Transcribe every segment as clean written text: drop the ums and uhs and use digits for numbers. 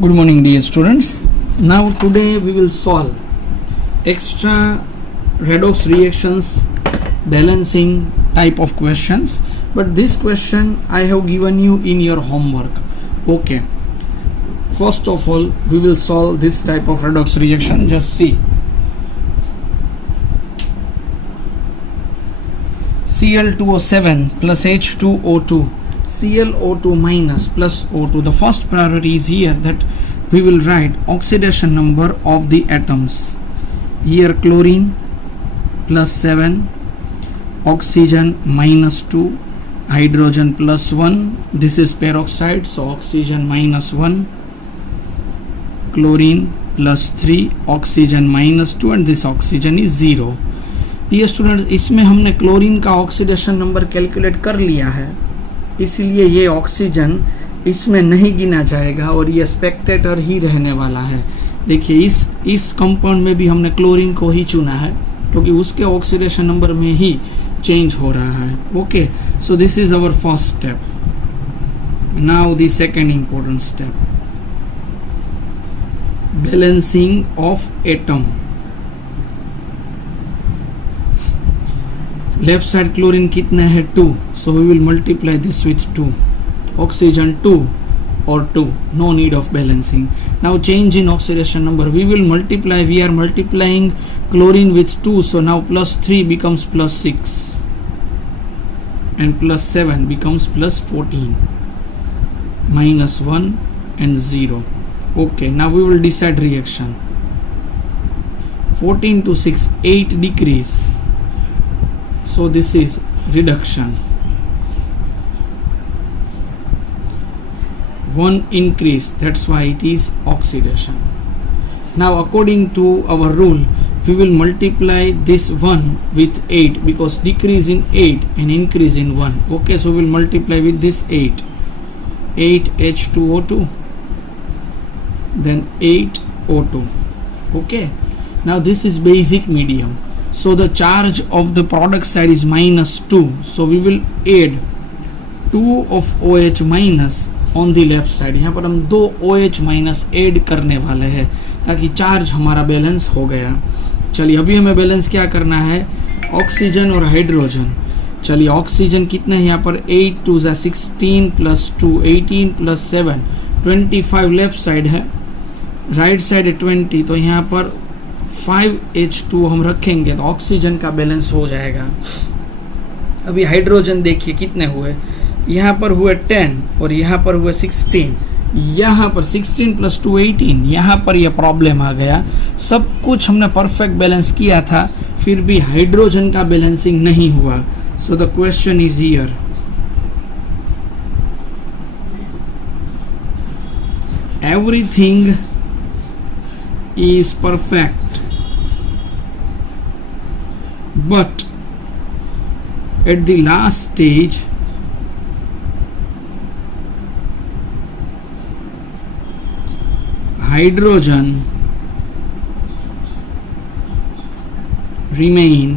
Good morning, dear students. Now today we will solve extra redox reactions balancing type of questions, but this question I have given you in your homework. Okay, first of all we will solve this type of redox reaction. Just see, Cl2O7 plus H2O2, ClO2 minus plus O2. The first priority is here that we will write oxidation number of the atoms. Here chlorine plus 7, oxygen minus 2, hydrogen plus 1. This is peroxide, so oxygen minus 1, chlorine plus 3, oxygen minus 2, and this oxygen is 0. Dear student, इसमें हमने chlorine का oxidation number calculate कर लिया है, इसलिए ये oxygen इसमें नहीं गिना जाएगा और ये स्पेक्टेटर ही रहने वाला है. देखिए इस कंपाउंड में भी हमने क्लोरीन को ही चुना है क्योंकि उसके ऑक्सीडेशन नंबर में ही चेंज हो रहा है. Okay, so this is our first step. Now the second important step, balancing of atom. Left side chlorine कितना है 2, so we will multiply this with 2. Oxygen 2 or 2, no need of balancing. Now change in oxidation number, we will multiply, we are multiplying chlorine with 2, so now plus 3 becomes plus 6 and plus 7 becomes plus 14, minus 1 and 0. Okay, now we will decide reaction. 14 to 6, 8 decrease. So this is reduction. 1 increase, that's why it is oxidation. Now according to our rule, we will multiply this 1 with 8 because decrease in 8 and increase in 1. Okay, so we will multiply with this 8. 8 H2O2, then 8 O2. Okay, now this is basic medium. So the charge of the product side is minus 2. So we will add 2 of OH minus on the left side. यहाँ पर हम 2 OH minus add करने वाले हैं ताकि charge हमारा balance हो गया. चलिए अभी हमें बैलेंस क्या करना है, ऑक्सीजन और हाइड्रोजन. चलिए ऑक्सीजन कितना है यहाँ पर 8 2 16 प्लस 2 18 प्लस 7 25 लेफ्ट साइड है, राइट साइड है 20, तो यहाँ पर 5H2 हम रखेंगे तो ऑक्सीजन का बैलेंस हो जाएगा. अभी हाइड्रोजन देखिए कितने हुए, यहाँ पर हुए 10 और यहाँ पर हुए 16. यहाँ पर 16 प्लस 2 18, यहाँ पर यह प्रॉब्लम आ गया. सब कुछ हमने परफेक्ट बैलेंस किया था, फिर भी हाइड्रोजन का बैलेंसिंग नहीं हुआ. So the question is here, everything is perfect, but at the last stage hydrogen remain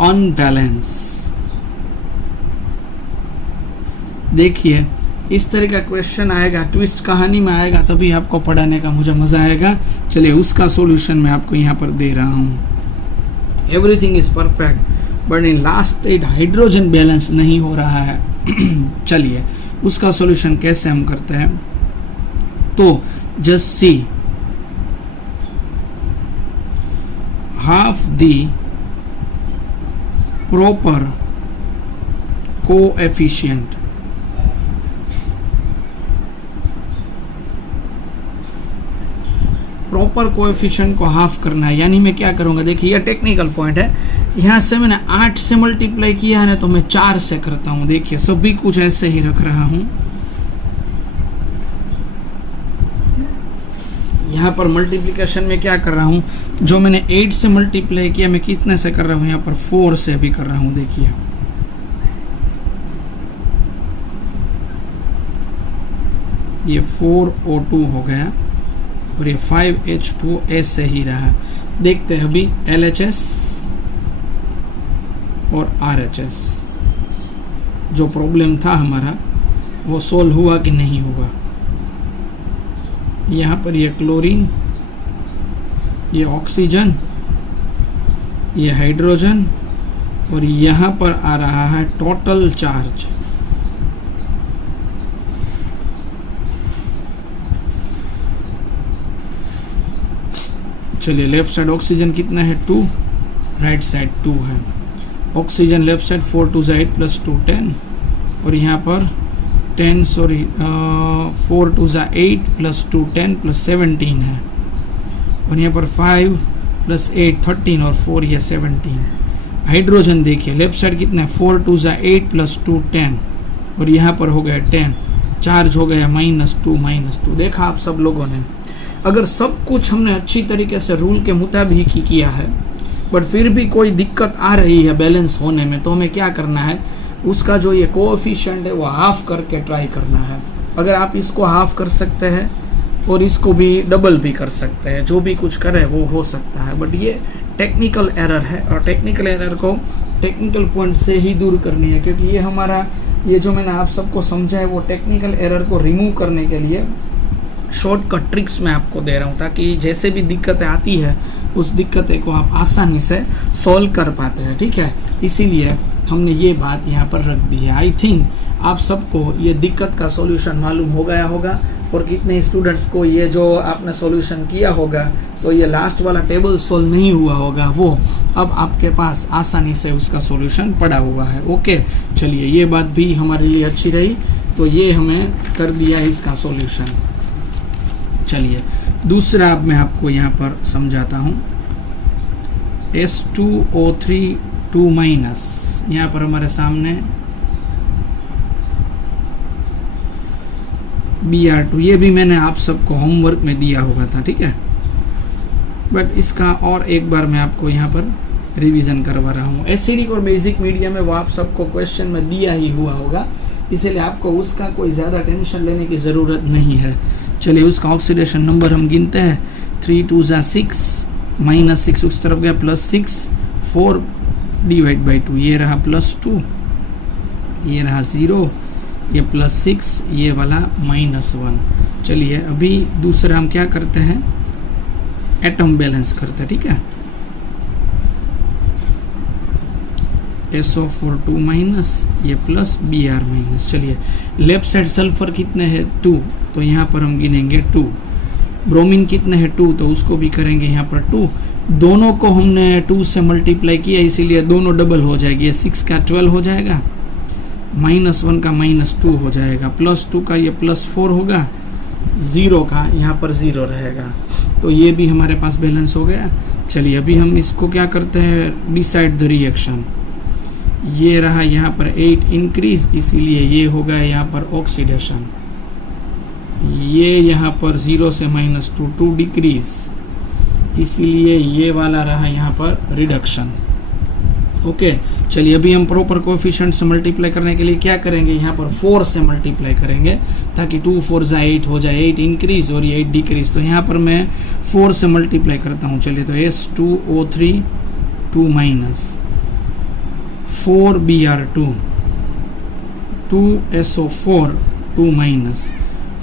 unbalanced. देखिए इस तरह का क्वेश्चन आएगा, ट्विस्ट कहानी में आएगा, तभी आपको पढ़ाने का मुझे मजा आएगा. चलिए उसका सॉल्यूशन मैं आपको यहाँ पर दे रहा हूँ. Everything is perfect but in last stage hydrogen balance नहीं हो रहा है. चलिए उसका सॉल्यूशन कैसे हम करते हैं, तो just see, half the proper coefficient, proper coefficient को हाफ करना है. यानी मैं क्या करूंगा, देखिए यह टेक्निकल पॉइंट है. यहाँ से मैंने 8 से मल्टीप्लाई किया है ना, तो मैं 4 से करता हूँ. देखिए सभी कुछ ऐसे ही रख रहा हूँ. यहाँ पर मल्टीप्लिकेशन में क्या कर रहा हूँ, जो मैंने 8 से मल्टीप्लाई किया मैं कितने से कर रहा हूँ, यहाँ पर 4 से भी कर रहा हूँ. देखिए ये 4O2 हो गया और ये 5H2 ऐसे ही रहा. देखते हैं अभी LHS और RHS, जो प्रॉब्लम था हमारा वो सोल्व हुआ कि नहीं हुआ. यहाँ पर ये क्लोरीन, ये ऑक्सीजन, ये हाइड्रोजन, और यहाँ पर आ रहा है टोटल चार्ज। चलिए, लेफ्ट साइड ऑक्सीजन कितना है 2, राइट साइड 2 है। ऑक्सीजन लेफ्ट साइड 4 2 8 प्लस 2 10, और यहाँ पर 4 2 8 प्लस 2 10 प्लस 17 है, और यहाँ पर 5 प्लस 8 13 और 4 ये 17। हाइड्रोजन देखिए लेफ्ट साइड कितना है 4 2 8 प्लस 2 10, और यहाँ पर हो गया 10, चार्ज हो गया -2 देखा आप सब लोगों ने। अगर सब कुछ हमने अच्छी तरीके से रूल के मुताबिक ही किया है, बट फिर भी कोई दिक्कत आ रही है बैलेंस होने में, तो हमें क्या करना है, उसका जो ये कोएफिशिएंट है वो हाफ करके ट्राई करना है। अगर आप इसको हाफ कर सकते हैं और इसको भी डबल भी कर सकते हैं, जो भी कुछ करे वो हो सकता है, बट ये टेक्निकल एरर है, और टेक्निकल एरर को टेक्निकल पॉइंट से ही दूर करनी है, क्योंकि ये हमारा ये जो मैंने आप सबको समझा है वो टेक्निकल एरर को रिमूव करने के लिए शॉर्टकट ट्रिक्स मैं आपको दे रहा हूँ, ताकि जैसे भी दिक्कतें आती है उस दिक्कतें को आप आसानी से सॉल्व कर पाते हैं। ठीक है, इसीलिए हमने ये बात यहाँ पर रख दी है। आई थिंक आप सबको ये दिक्कत का सॉल्यूशन मालूम हो गया होगा, और कितने स्टूडेंट्स को ये जो आपने सॉल्यूशन किया होगा तो ये लास्ट वाला टेबल सॉल्व नहीं हुआ होगा, वो अब आपके पास आसानी से उसका सॉल्यूशन पड़ा हुआ है। ओके, चलिए, ये बात भी हमारे लिए अच्छी रही, तो ये हमें कर दिया इसका सॉल्यूशन। चलिए, दूसरा अब मैं आपको यहाँ पर समझाता हूँ। S2O3 2-, यहाँ पर हमारे सामने Br2, ये भी मैंने आप सबको होमवर्क में दिया हुआ था, ठीक है, बट इसका और एक बार मैं आपको यहाँ पर रिवीजन करवा रहा हूँ। एसिडिक और बेसिक मीडियम में वो आप सबको क्वेश्चन में दिया ही हुआ होगा, इसीलिए आपको उसका कोई ज़्यादा टेंशन लेने की ज़रूरत नहीं है। चलिए, उसका ऑक्सीडेशन नंबर हम गिनते हैं। 3 2 6, -6 उस तरफ गया, +6, 4 /2, ये रहा +2, ये रहा 0, ये +6, ये वाला -1। चलिए, अभी दूसरा हम क्या करते हैं, एटम बैलेंस करते हैं। ठीक है, SO4 2-, ये प्लस Br-। चलिए, लेफ्ट साइड सल्फर कितने हैं 2, तो यहाँ पर हम गिनेंगे 2। ब्रोमीन कितने हैं 2, तो उसको भी करेंगे यहाँ पर 2। दोनों को हमने 2 से मल्टीप्लाई किया, इसीलिए दोनों डबल हो जाएगी। 6 का 12 हो जाएगा, -1 का -2 हो जाएगा, +2 का ये +4 होगा, 0 का यहाँ पर 0 रहेगा। तो ये भी हमारे पास बैलेंस हो गया। चलिए, अभी हम इसको क्या करते हैं, डिसाइड द रिएक्शन। ये रहा यहाँ पर 8 इंक्रीज, इसीलिए ये होगा यहाँ पर ऑक्सीडेशन। ये यहाँ पर 0 से -2 2 डिक्रीज, इसीलिए ये वाला रहा यहाँ पर रिडक्शन। ओके, चलिए, अभी हम प्रॉपर कोएफिशिएंट से मल्टीप्लाई करने के लिए क्या करेंगे, यहाँ पर 4 से मल्टीप्लाई करेंगे, ताकि 2 4 8 हो जाए, 8 इंक्रीज और ये 8 डिक्रीज। तो यहाँ पर मैं 4 से मल्टीप्लाई करता हूँ। चलिए, तो S2O3 2-, 4 Br2, 2SO4 2-,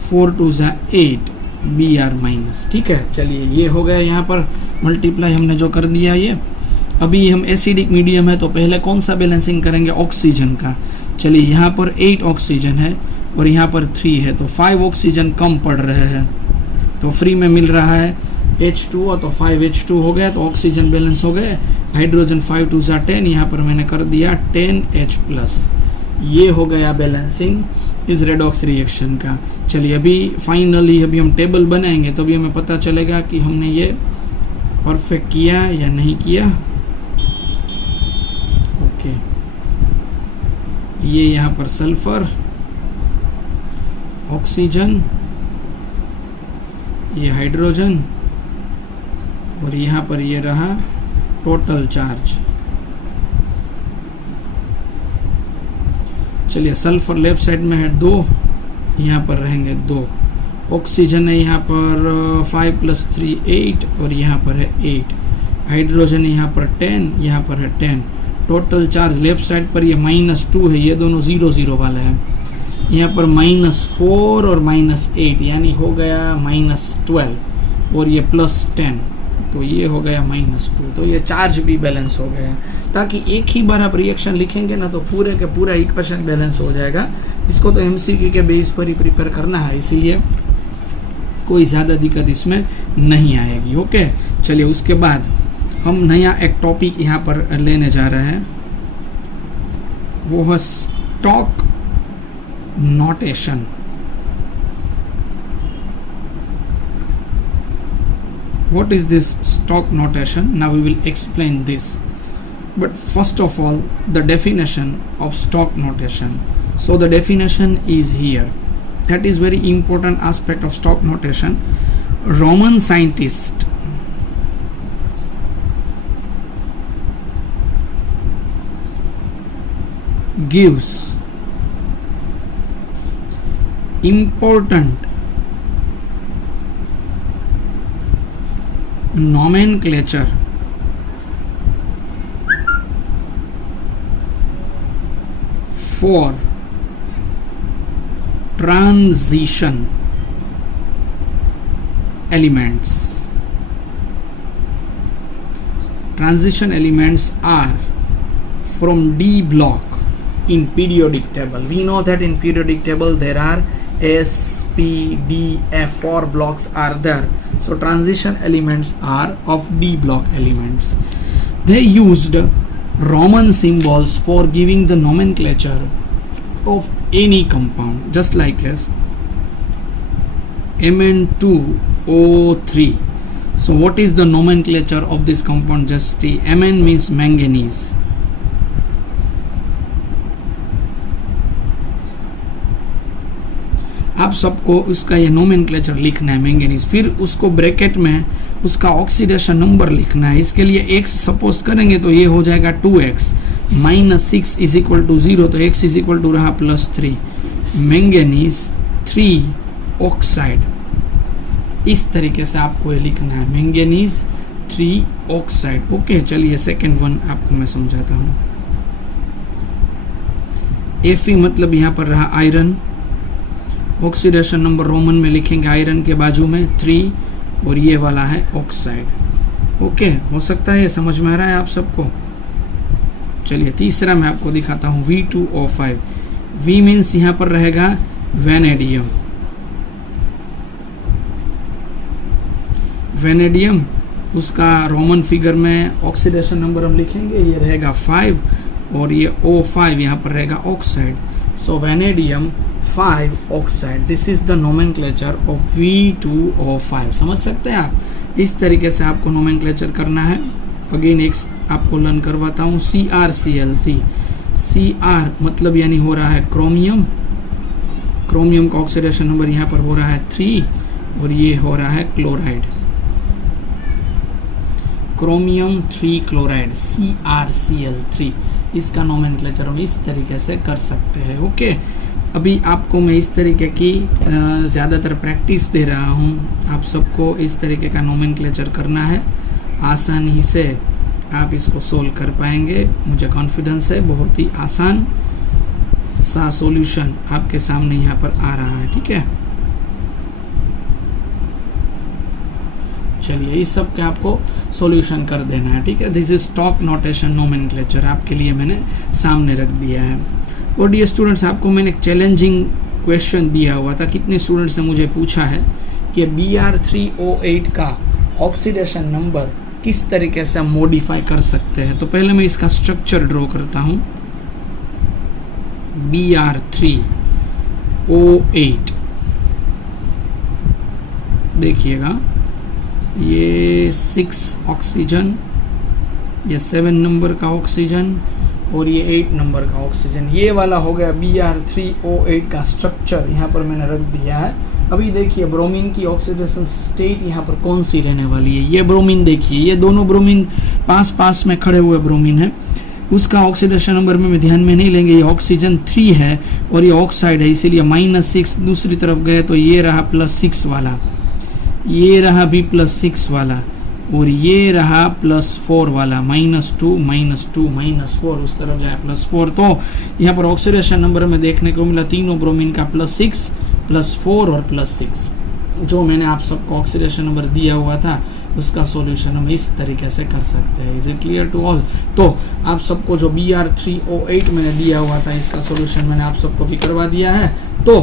4 2 8 Br-। ठीक है, चलिए, ये हो गया यहाँ पर मल्टीप्लाई हमने जो कर दिया ये। अभी हम एसिडिक मीडियम है, तो पहले कौन सा बैलेंसिंग करेंगे, ऑक्सीजन का। चलिए, यहाँ पर 8 ऑक्सीजन है और यहाँ पर 3 है, तो 5 ऑक्सीजन कम पड़ रहे हैं, तो फ्री में मिल रहा है H2O, तो 5H2 हो गया, तो ऑक्सीजन बैलेंस हो गए। हाइड्रोजन 5 2 10, यहाँ पर मैंने कर दिया 10H+। ये हो गया बैलेंसिंग इस रेडॉक्स रिएक्शन का। चलिए, अभी फाइनली अभी हम टेबल बनाएंगे, तो अभी हमें पता चलेगा कि हमने ये परफेक्ट किया या नहीं किया। ओके, ये यहाँ पर सल्फर, ऑक्सीजन, ये हाइड्रोजन, और यहाँ पर ये रहा टोटल चार्ज। चलिए, सल्फर लेफ्ट साइड में है 2, यहाँ पर रहेंगे 2। ऑक्सीजन है यहाँ पर 5 + 3 8, और यहाँ पर है 8। हाइड्रोजन यहाँ पर 10, यहाँ पर है 10। टोटल चार्ज लेफ्ट साइड पर ये -2 है, ये दोनों 0 0 वाले हैं। यहाँ पर -4 और -8 यानी हो गया -12 और ये +10, तो ये हो गया -2, तो ये चार्ज भी बैलेंस हो गया। ताकि एक ही बार आप रिएक्शन लिखेंगे ना तो पूरे के पूरा इक्वेशन बैलेंस हो जाएगा। इसको तो एमसीक्यू के बेस पर ही प्रिपेयर करना है, इसीलिए कोई ज़्यादा दिक्कत इसमें नहीं आएगी। ओके, चलिए उसके बाद हम नया एक टॉपिक यहाँ पर लेने जा रहे हैं, वो है stock notation. What is this stock notation? Now we will explain this. But first of all, the definition of stock notation. So the definition is here. That is very important aspect of stock notation. Roman scientist gives important nomenclature for transition elements. Transition elements are from D block in periodic table. We know that in periodic table there are S, P, D, F, 4 blocks are there. So transition elements are of D block elements. They used Roman symbols for giving the nomenclature of any compound, just like as Mn2O3. So what is the nomenclature of this compound? Just the Mn means manganese. आप सबको उसका ये nomenclature लिखना है manganese, फिर उसको bracket में उसका ऑक्सीडेशन नंबर लिखना है। इसके लिए x सपोज करेंगे तो ये हो जाएगा 2x -6 इज इक्वल टू 0, तो x इज इक्वल टू रहा +3 मैंगनीज 3 ऑक्साइड। इस तरीके से आपको ये लिखना है, मैंगनीज 3 ऑक्साइड। ओके, चलिए सेकेंड वन आपको मैं समझाता हूँ। Fe मतलब यहाँ पर रहा आयरन, ऑक्सीडेशन नंबर रोमन में लिखेंगे आयरन के बाजू में 3 और ये वाला है ऑक्साइड। ओके, हो सकता है ये समझ में आ रहा है आप सबको। चलिए तीसरा मैं आपको दिखाता हूँ V2O5। V मीन्स यहाँ पर रहेगा वेनेडियम। वेनेडियम उसका रोमन फिगर में ऑक्सीडेशन नंबर हम लिखेंगे, ये रहेगा 5 और ये O5 यहाँ पर रहेगा oxide. So vanadium 5 oxide, this is the nomenclature of V2O5। समझ सकते हैं आप, इस तरीके से आपको नोमेनक्लेचर करना है। अगेन एक आपको लर्न करवाता हूँ, CrCl3। Cr मतलब यानी हो रहा है क्रोमियम, क्रोमियम का ऑक्सीडेशन नंबर यहाँ पर हो रहा है 3 और ये हो रहा है क्लोराइड, क्रोमियम 3 क्लोराइड CrCl3। इसका नोमेनक्लेचर हम इस तरीके से कर सकते हैं। ओके, अभी आपको मैं इस तरीके की ज़्यादातर प्रैक्टिस दे रहा हूँ। आप सबको इस तरीके का नोमेनक्लेचर करना है, आसानी से आप इसको सोल्व कर पाएंगे, मुझे कॉन्फिडेंस है। बहुत ही आसान सा सॉल्यूशन आपके सामने यहाँ पर आ रहा है, ठीक है। चलिए इस सब के आपको सॉल्यूशन कर देना है, ठीक है। This is stock notation nomenclature आपके लिए मैंने सामने रख दिया है। और डियर स्टूडेंट्स, आपको मैंने एक चैलेंजिंग क्वेश्चन दिया हुआ था। कितने स्टूडेंट्स ने मुझे पूछा है कि Br3O8 का ऑक्सीडेशन नंबर किस तरीके से हम मॉडिफाई कर सकते हैं। तो पहले मैं इसका स्ट्रक्चर ड्रॉ करता हूँ। Br3O8 देखिएगा, ये 6 ऑक्सीजन, ये 7 नंबर का ऑक्सीजन और ये 8 नंबर का ऑक्सीजन, ये वाला हो गया Br3O8 का स्ट्रक्चर। यहाँ पर मैंने रख दिया है। अभी देखिए ब्रोमीन की ऑक्सीडेशन स्टेट यहाँ पर कौन सी रहने वाली है। ये ब्रोमीन देखिए, ये दोनों ब्रोमीन पास पास में खड़े हुए ब्रोमीन है। उसका ऑक्सीडेशन नंबर में ध्यान में नहीं लेंगे, ये ऑक्सीजन 3 है और ये ऑक्साइड है, इसीलिए -6 दूसरी तरफ गए तो ये रहा +6 वाला, ये रहा भी +6 वाला और ये रहा +4 वाला -2 -2 -4 उस तरफ जाए +4। तो यहाँ पर ऑक्सीडेशन नंबर में देखने को मिला तीनों ब्रोमीन का +6 +4 और +6। जो मैंने आप सबको ऑक्सीडेशन नंबर दिया हुआ था उसका सॉल्यूशन हम इस तरीके से कर सकते हैं। Is it clear to all? तो आप सबको जो Br3O8 मैंने दिया हुआ था इसका सॉल्यूशन मैंने आप सबको भी करवा दिया है। तो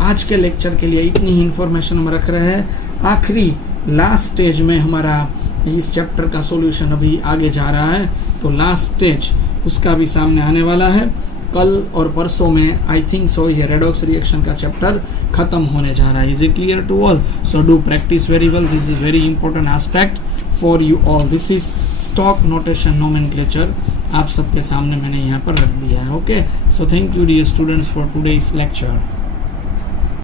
आज के लेक्चर के लिए इतनी ही इंफॉर्मेशन हम रख रहे हैं। आखिरी लास्ट स्टेज में हमारा इस चैप्टर का सॉल्यूशन अभी आगे जा रहा है, तो लास्ट स्टेज उसका भी सामने आने वाला है। कल और परसों में आई थिंक सो ये रेडॉक्स रिएक्शन का चैप्टर खत्म होने जा रहा है। Is it clear to all? So do practice very well, this is very important aspect for you all. This is stock notation nomenclature आप सबके सामने मैंने यहाँ पर रख दिया है। Okay, so thank you dear students for today's lecture.